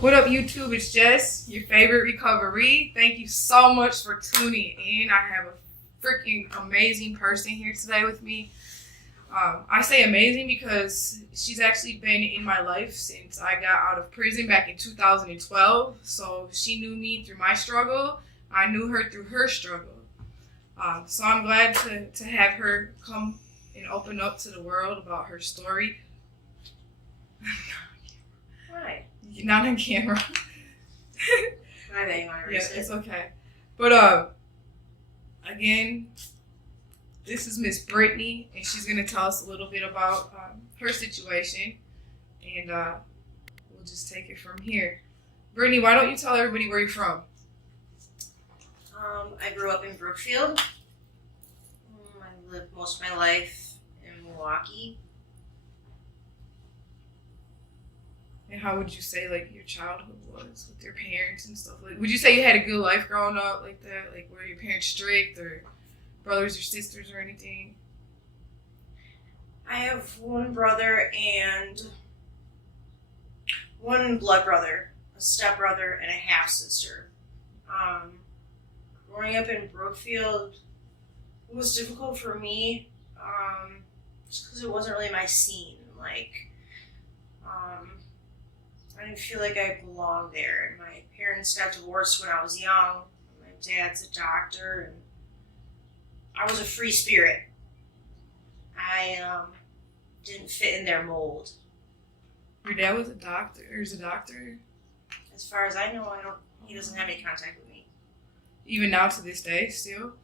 What up, YouTube? It's Jess, your favorite recovery. Thank you so much for tuning in. I have a freaking amazing person here today with me. I say amazing because she's actually been in my life since I got out of prison back in 2012. So she knew me through my struggle. I knew her through her struggle. So I'm glad to have her come and open up to the world about her story. Why? You're not on camera. My bad, Yeah, it's okay. But again, this is Miss Brittany, and she's gonna tell us a little bit about her situation, and we'll just take it from here. Brittany, why don't you tell everybody where you're from? I grew up in Brookfield. I lived most of my life in Milwaukee. And how would you say like your childhood was with your parents and stuff? Like, would you say you had a good life growing up like that? Like, were your parents strict or brothers or sisters or anything? I have one brother and one blood brother, a stepbrother, and a half sister. Growing up in Brookfield was difficult for me, just because it wasn't really my scene. I didn't feel like I belonged there. And my parents got divorced when I was young. My dad's a doctor, and I was a free spirit. I didn't fit in their mold. Your dad was a doctor, or is a doctor? As far as I know, he doesn't have any contact with me. Even now to this day, still?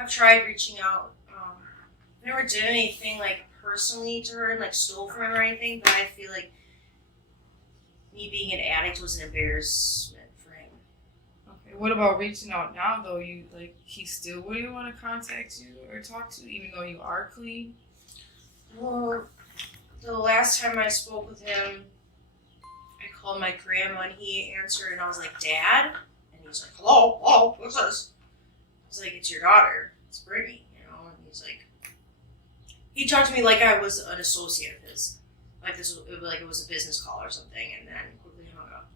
I've tried reaching out. I never did anything like personally to her and like stole from him or anything, but I feel like me being an addict was an embarrassment for him. Okay, what about reaching out now though? He still wouldn't want to contact you or talk to you even though you are clean? Well, the last time I spoke with him, I called my grandma and he answered and I was like, Dad? And he's like, hello, what's this? I was like, it's your daughter. It's Brittany, and he's like, he talked to me like I was an associate of his. Like it was a business call or something, and then quickly hung up.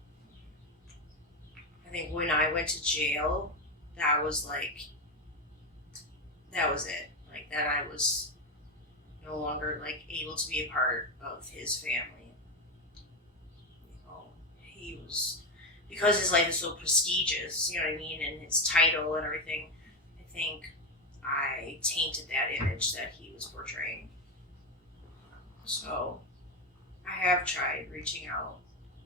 I think when I went to jail, that was it. Like that I was no longer like able to be a part of his family. He was, because his life is so prestigious, you know what I mean, and his title and everything, I think I tainted that image that he was portraying. So I have tried reaching out,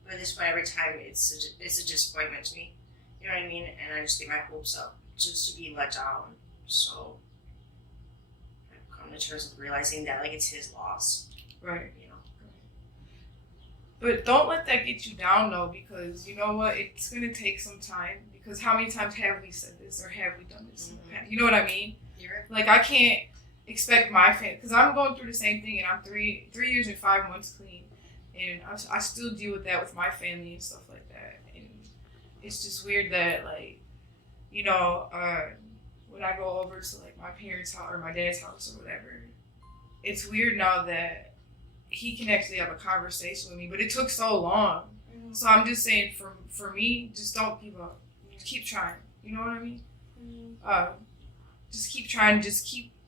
but at this point, every time it's a disappointment to me. You know what I mean? And I just get my hopes up just to be let down. So I've come to terms with realizing that like it's his loss. Right. But don't let that get you down though, because you know what? It's gonna take some time. Because how many times have we said this or have we done this in the past? You know what I mean? You're right. Like I can't expect my family, because I'm going through the same thing, and I'm 3 years and 5 months clean. And I still deal with that with my family and stuff like that. And it's just weird that, like, when I go over to, like, my parents' house or my dad's house or whatever, it's weird now that he can actually have a conversation with me. But it took so long. Mm-hmm. So I'm just saying, for me, just don't give up. Just keep trying. You know what I mean? Mm-hmm. Just keep trying.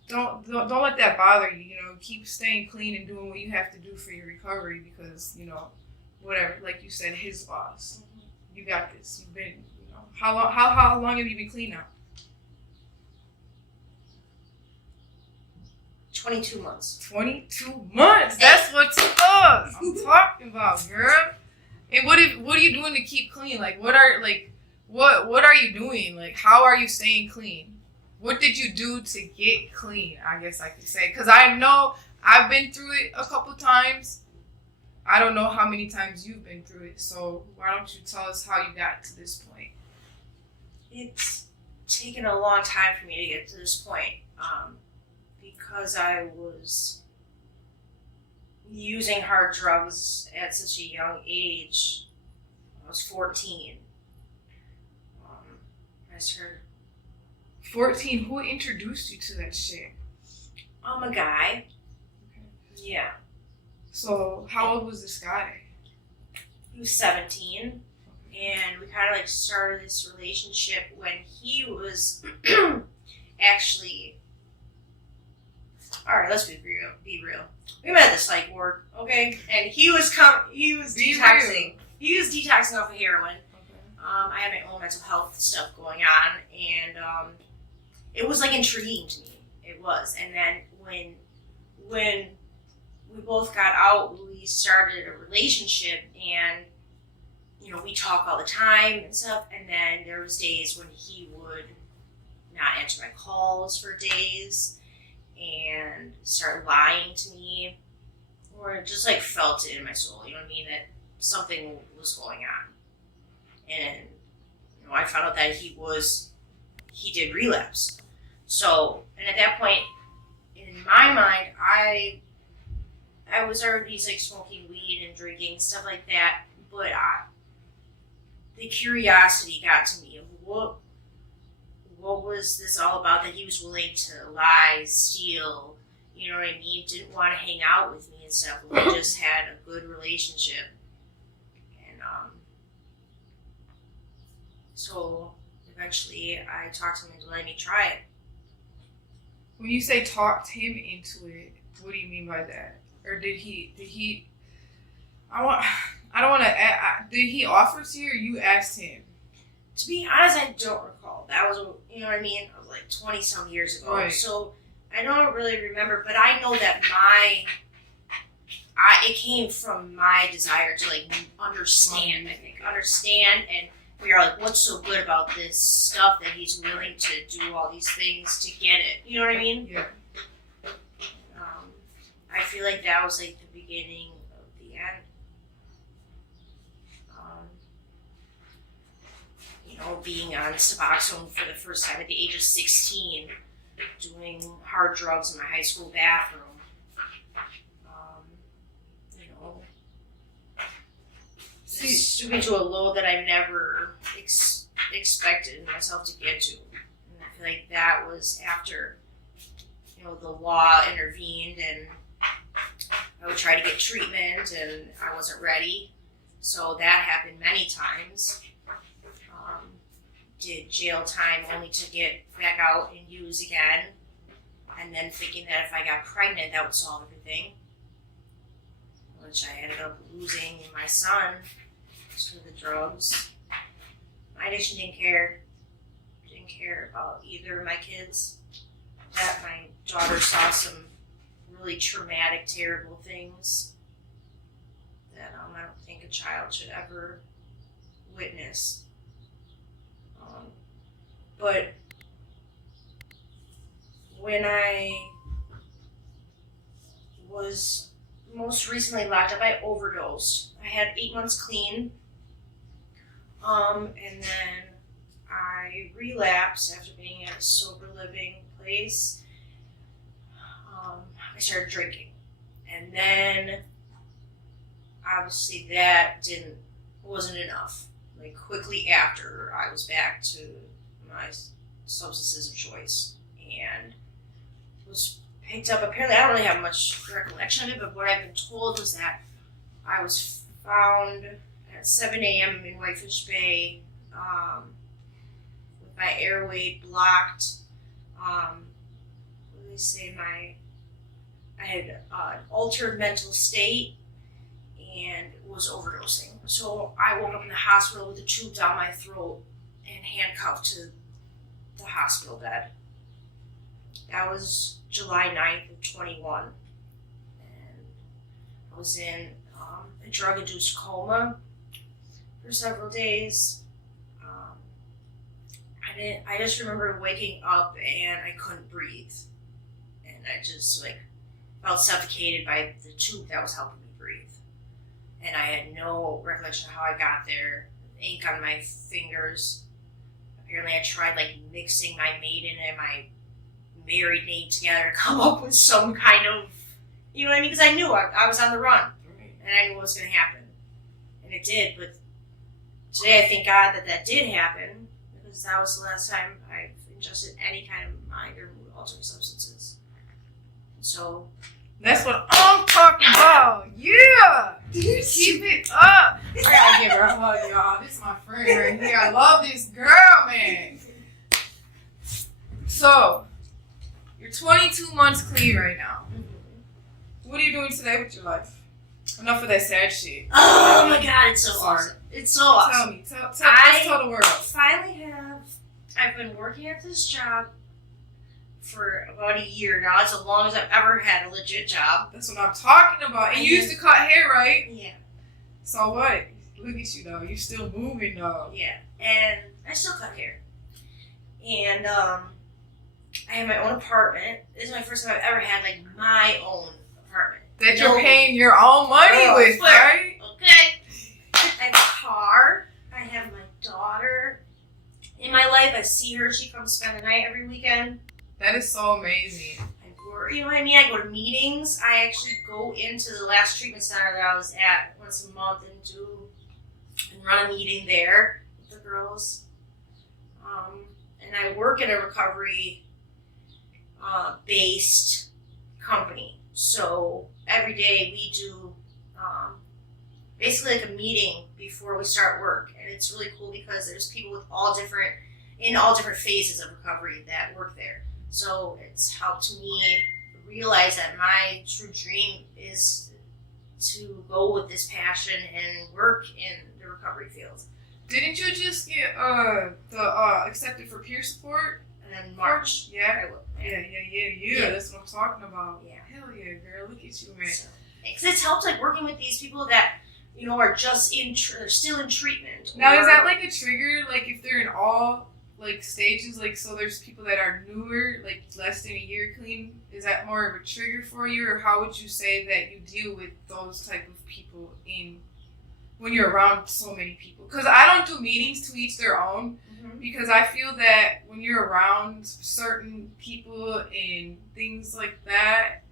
Don't let that bother you. Keep staying clean and doing what you have to do for your recovery because whatever. Like you said, his loss. Mm-hmm. You got this. You've been. How long have you been clean now? 22 months. 22 months. That's what's up. I'm talking about, girl. And what are you doing to keep clean? Like what are you doing? Like how are you staying clean? What did you do to get clean, I guess I could say? Because I know I've been through it a couple times. I don't know how many times you've been through it. So why don't you tell us how you got to this point? It's taken a long time for me to get to this point because I was using hard drugs at such a young age. I was 14. I started 14, who introduced you to that shit? A guy. Okay. Yeah. So, how old was this guy? He was 17. And we kind of like started this relationship when he was actually, all right, let's be real. We met at the psych ward, okay? And he was detoxing. He was detoxing off of heroin. Okay. I had my own mental health stuff going on, and it was like intriguing to me. It was. And then when we both got out, we started a relationship, and we talk all the time and stuff. And then there was days when he would not answer my calls for days and start lying to me, or just like felt it in my soul, you know what I mean, that something was going on. And I found out that he did relapse. So, and at that point in my mind, I was already like smoking weed and drinking, stuff like that, but the curiosity got to me of what was this all about, that he was willing to lie, steal, you know what I mean, didn't want to hang out with me and stuff. We just had a good relationship. And so eventually I talked to him into letting me try it. When you say talked him into it, what do you mean by that? Or did he did he offer to you, or you asked him? To be honest, I don't recall. That was, you know what I mean? It was like 20-some years ago. Right. So I don't really remember, but I know that it came from my desire to like understand, I think. Understand, and we are like, what's so good about this stuff that he's willing to do all these things to get it? You know what I mean? Yeah. I feel like that was like the beginning of the end. Being on Suboxone for the first time at the age of 16, doing hard drugs in my high school bathroom. This took me to a low that I never expected myself to get to. And I feel like that was after, the law intervened, and I would try to get treatment, and I wasn't ready. So that happened many times. Did jail time only to get back out and use again, and then thinking that if I got pregnant that would solve everything, which I ended up losing my son to the drugs. My addiction didn't care about either of my kids. That my daughter saw some really traumatic, terrible things that I don't think a child should ever witness. But when I was most recently locked up, I overdosed. I had 8 months clean. And then I relapsed after being at a sober living place. I started drinking. And then obviously that wasn't enough. Like quickly after, I was back to my substances of choice and was picked up. Apparently, I don't really have much recollection of it, but what I've been told was that I was found at 7 a.m. in Whitefish Bay with my airway blocked. They say I had an altered mental state and was overdosing. So I woke up in the hospital with a tube down my throat and handcuffed to the hospital bed. That was July 9th of 21. And I was in a drug-induced coma for several days. I just remember waking up and I couldn't breathe. And I just felt suffocated by the tube that was helping me breathe. And I had no recollection of how I got there. Ink on my fingers. Apparently I tried mixing my maiden and my married name together to come up with some kind of, you know what I mean? Because I knew I was on the run. And I knew what was going to happen. And it did. But today I thank God that did happen. Because that was the last time I've ingested any kind of mind or mood altering substances. So That's what I'm talking about. Yeah. Keep it up. I gotta give her a hug, y'all. This is my friend right here. I love this girl, man. So, you're 22 months clean right now. What are you doing today with your life? Enough of that sad shit. Oh my god, it's so awesome. It's so awesome. Tell me. Tell the world. I've been working at this job for about a year now. It's as long as I've ever had a legit job. That's what I'm talking about. And you used to cut hair, right? Yeah. So what? Look at you, though. You're still moving, though. Yeah. And I still cut hair. And I have my own apartment. This is my first time I've ever had, like, my own apartment. That you're paying your own money with, right? Okay. I have a car. I have my daughter in my life. I see her. She comes spend the night every weekend. That is so amazing. You know what I mean? I go to meetings. I actually go into the last treatment center that I was at once a month and run a meeting there with the girls. And I work in a recovery based company. So every day we do basically like a meeting before we start work, and it's really cool because there's people with all different phases of recovery that work there. So it's helped me realize that my true dream is to go with this passion and work in the recovery field. Didn't you just get accepted for peer support? And then March. Yeah. I will. Yeah. That's what I'm talking about. Yeah. Hell yeah, girl. Look at you, man. Because it's helped like working with these people that, you know, are just they're still in treatment. Now, is that like a trigger? Like if they're in all like stages, like so there's people that are newer, like less than a year clean. Is that more of a trigger for you, or how would you say that you deal with those type of people when you're around so many people? Because I don't do meetings to each their own. Because I feel that when you're around certain people and things like that,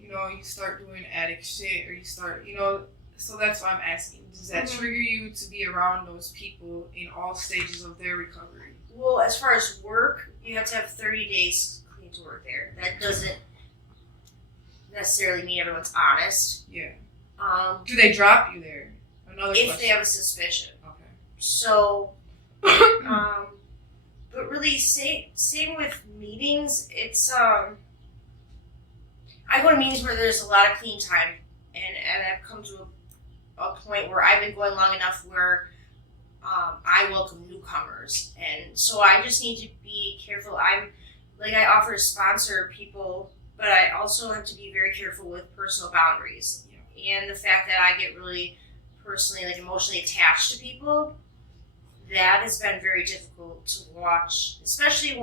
you know, you start doing addict shit, or you start, you know, so that's why I'm asking. Does that trigger you to be around those people in all stages of their recovery? Well, as far as work, you have to have 30 days clean to work there. That doesn't necessarily mean everyone's honest. Yeah. Do they drop you there? Another if question. They have a suspicion. Okay. So, but really, same with meetings. It's I go to meetings where there's a lot of clean time, and I've come to a point where I've been going long enough where I welcome newcomers, and so I just need to be careful. I offer to sponsor people, but I also have to be very careful with personal boundaries, and the fact that I get really personally, like, emotionally attached to people. That has been very difficult to watch, especially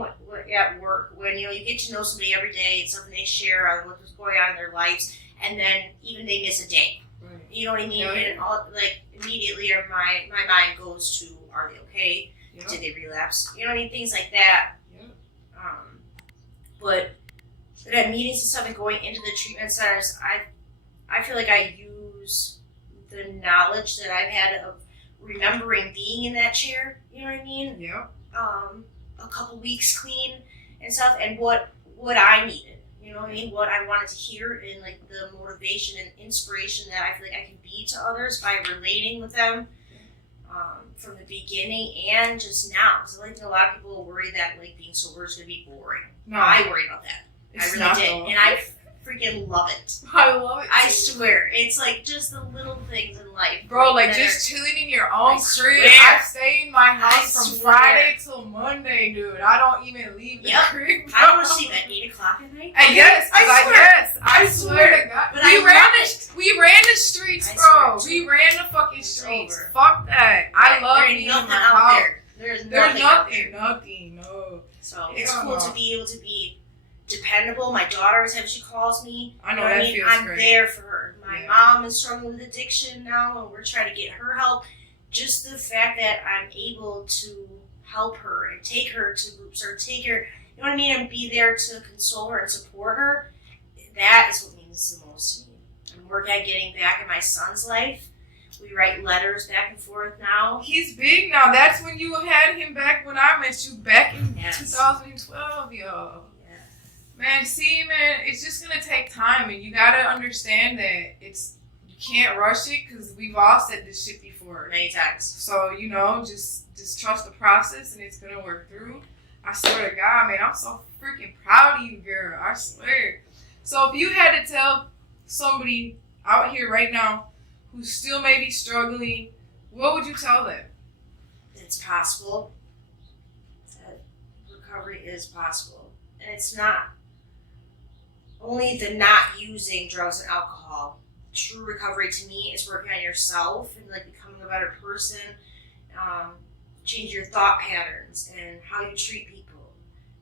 at work, when you get to know somebody every day. It's something they share on what's going on in their lives, and then even they miss a day. Right. You know what I mean? Yeah. And immediately my mind goes to, are they okay? Yeah. Did they relapse? You know what I mean? Things like that. Yeah. But at meetings and stuff and going into the treatment centers, I feel like I use the knowledge that I've had of remembering being in that chair, you know what I mean? Yeah. A couple weeks clean and stuff, and what I needed, you know what I mean? What I wanted to hear, and like the motivation and inspiration that I feel like I can be to others by relating with them from the beginning and just now. Because I think a lot of people worry that like being sober is going to be boring. No, I worried about that. I really did, and I freaking love it. I love it too. I swear. It's like just the little things in life. Bro, like just chilling in your own crib. I stay in my house from Friday till Monday, dude. I don't even leave the crib. Bro. I go to sleep at 8 o'clock at night. Yes, I swear to God. But we ran the streets, bro. We ran the fucking streets. Fuck that. I love being in my house. There's nothing. No. So it's cool to be able to be dependable. My daughter, every time she calls me, I know that feels I'm great. There for her. My mom is struggling with addiction now, and we're trying to get her help. Just the fact that I'm able to help her and take her to groups or take her, you know what I mean, and be there to console her and support her, that is what means the most to me. I'm working on getting back in my son's life. We write letters back and forth now. He's big now. That's when you had him back when I met you back in 2012, yo. Man, see, man, it's just gonna take time, and you gotta understand that you can't rush it because we've all said this shit before many times. So just trust the process, and it's gonna work through. I swear to God, man, I'm so freaking proud of you, girl. I swear. So if you had to tell somebody out here right now who still may be struggling, what would you tell them? It's possible. That recovery is possible, and it's not only the not using drugs and alcohol. True recovery to me is working on yourself and like becoming a better person, change your thought patterns and how you treat people.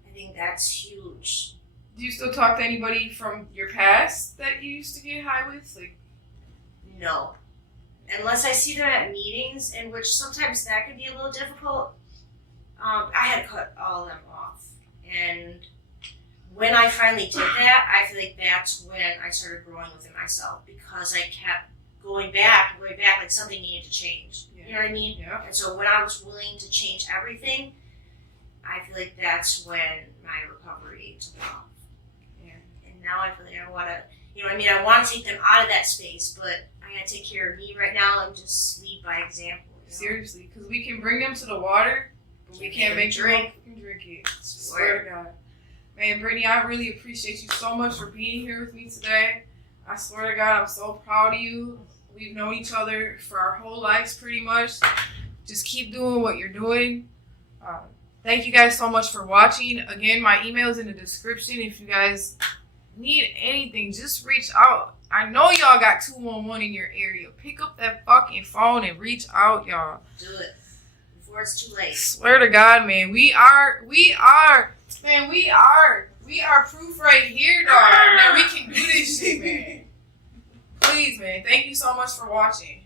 I think that's huge. Do you still talk to anybody from your past that you used to get high with? Like, no. Unless I see them at meetings, in which sometimes that can be a little difficult. I had to cut all of them off. And when I finally did that, I feel like that's when I started growing within myself, because I kept going back, like something needed to change. Yeah. You know what I mean? Yeah. And so when I was willing to change everything, I feel like that's when my recovery took off. Yeah. And now I feel like I want to, you know what I mean? I want to take them out of that space, but I got to take care of me right now and just lead by example. You know? Seriously, because we can bring them to the water, but we can't make them drink it. Swear to God. Man, Brittany, I really appreciate you so much for being here with me today. I swear to God, I'm so proud of you. We've known each other for our whole lives pretty much. Just keep doing what you're doing. Thank you guys so much for watching. Again, my email is in the description. If you guys need anything, just reach out. I know y'all got 211 in your area. Pick up that fucking phone and reach out, y'all. Do it before it's too late. Swear to God, man. We are proof right here, dog, that we can do this shit, man. Please, man. Thank you so much for watching.